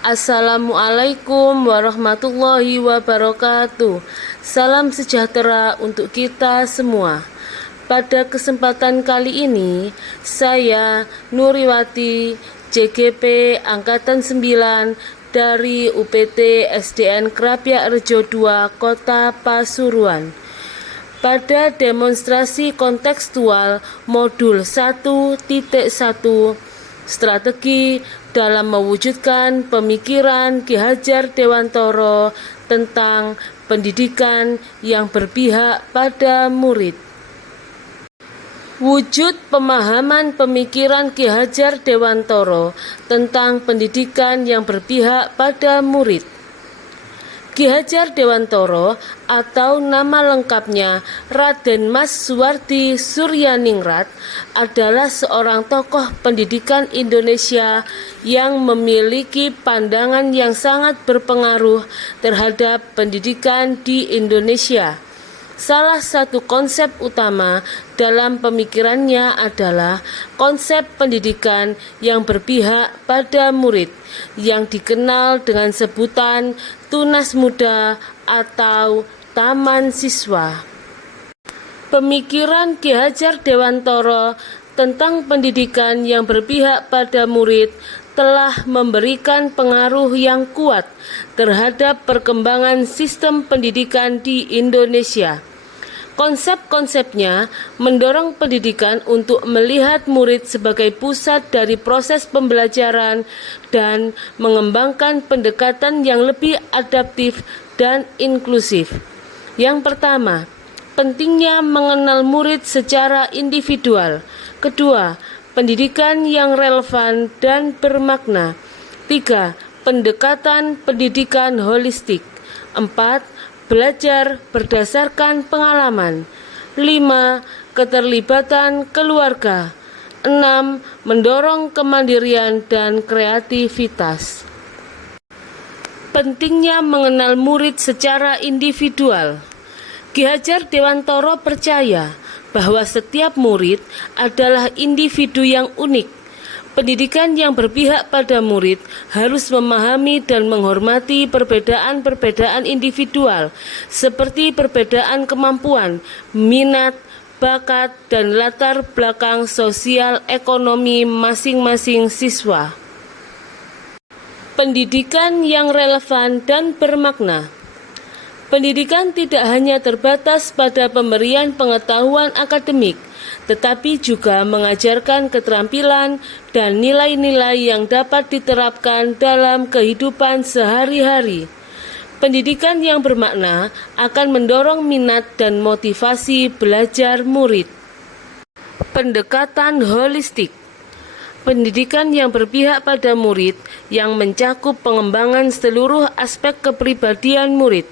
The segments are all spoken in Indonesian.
Assalamualaikum warahmatullahi wabarakatuh. Salam sejahtera untuk kita semua. Pada kesempatan kali ini, saya Nuriwati, CGP Angkatan 9 dari UPT SDN Krapyak Rejo 2, Kota Pasuruan. Pada demonstrasi kontekstual modul 1.1 strategi dalam mewujudkan pemikiran Ki Hajar Dewantara tentang pendidikan yang berpihak pada murid. Wujud pemahaman pemikiran Ki Hajar Dewantara tentang pendidikan yang berpihak pada murid. Ki Hajar Dewantara atau nama lengkapnya Raden Mas Suwardi Suryaningrat adalah seorang tokoh pendidikan Indonesia yang memiliki pandangan yang sangat berpengaruh terhadap pendidikan di Indonesia. Salah satu konsep utama dalam pemikirannya adalah konsep pendidikan yang berpihak pada murid, yang dikenal dengan sebutan Tunas Muda atau Taman Siswa. Pemikiran Ki Hajar Dewantara tentang pendidikan yang berpihak pada murid telah memberikan pengaruh yang kuat terhadap perkembangan sistem pendidikan di Indonesia. Konsep-konsepnya mendorong pendidikan untuk melihat murid sebagai pusat dari proses pembelajaran dan mengembangkan pendekatan yang lebih adaptif dan inklusif. Yang pertama, pentingnya mengenal murid secara individual. Kedua, pendidikan yang relevan dan bermakna. 3. Pendekatan pendidikan holistik. 4. Belajar berdasarkan pengalaman. 5. Keterlibatan keluarga. 6. Mendorong kemandirian dan kreativitas. Pentingnya mengenal murid secara individual. Ki Hajar Dewantara percaya bahwa setiap murid adalah individu yang unik. Pendidikan yang berpihak pada murid harus memahami dan menghormati perbedaan-perbedaan individual, seperti perbedaan kemampuan, minat, bakat, dan latar belakang sosial ekonomi masing-masing siswa. Pendidikan yang relevan dan bermakna. Pendidikan tidak hanya terbatas pada pemberian pengetahuan akademik, tetapi juga mengajarkan keterampilan dan nilai-nilai yang dapat diterapkan dalam kehidupan sehari-hari. Pendidikan yang bermakna akan mendorong minat dan motivasi belajar murid. Pendekatan holistik. Pendidikan yang berpihak pada murid yang mencakup pengembangan seluruh aspek kepribadian murid,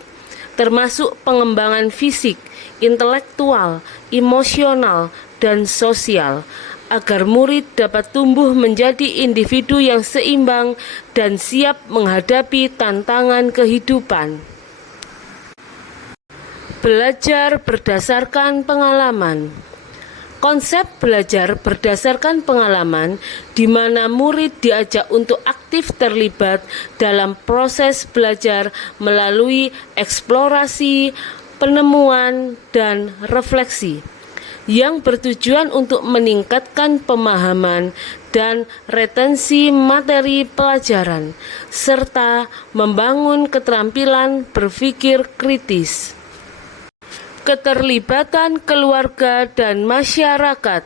termasuk pengembangan fisik, intelektual, emosional, dan sosial, agar murid dapat tumbuh menjadi individu yang seimbang dan siap menghadapi tantangan kehidupan. Belajar berdasarkan pengalaman. Konsep belajar berdasarkan pengalaman di mana murid diajak untuk aktif terlibat dalam proses belajar melalui eksplorasi, penemuan, dan refleksi, yang bertujuan untuk meningkatkan pemahaman dan retensi materi pelajaran, serta membangun keterampilan berpikir kritis. Keterlibatan keluarga dan masyarakat.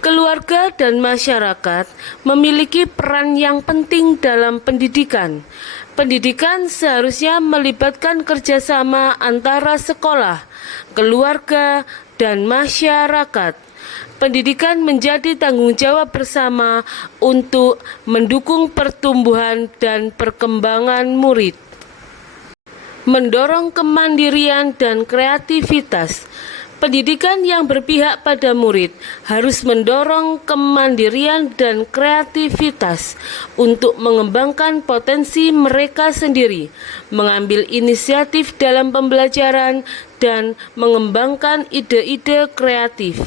Keluarga dan masyarakat memiliki peran yang penting dalam pendidikan. Pendidikan seharusnya melibatkan kerjasama antara sekolah, keluarga, dan masyarakat. Pendidikan menjadi tanggung jawab bersama untuk mendukung pertumbuhan dan perkembangan murid. Mendorong kemandirian dan kreativitas. Pendidikan yang berpihak pada murid harus mendorong kemandirian dan kreativitas untuk mengembangkan potensi mereka sendiri, mengambil inisiatif dalam pembelajaran, dan mengembangkan ide-ide kreatif.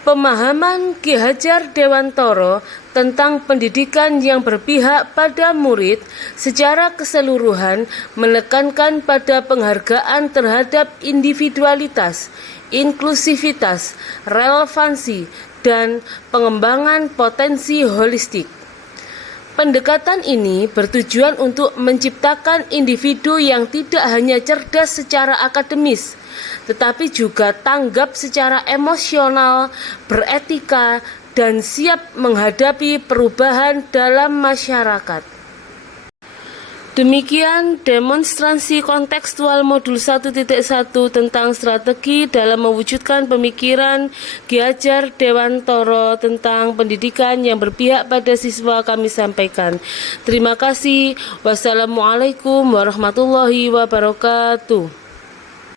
Pemahaman Ki Hajar Dewantara tentang pendidikan yang berpihak pada murid secara keseluruhan menekankan pada penghargaan terhadap individualitas, inklusivitas, relevansi, dan pengembangan potensi holistik. Pendekatan ini bertujuan untuk menciptakan individu yang tidak hanya cerdas secara akademis, tetapi juga tanggap secara emosional, beretika, dan siap menghadapi perubahan dalam masyarakat. Demikian demonstrasi kontekstual modul 1.1 tentang strategi dalam mewujudkan pemikiran Ki Hajar Dewantara tentang pendidikan yang berpihak pada siswa kami sampaikan. Terima kasih. Wassalamualaikum warahmatullahi wabarakatuh.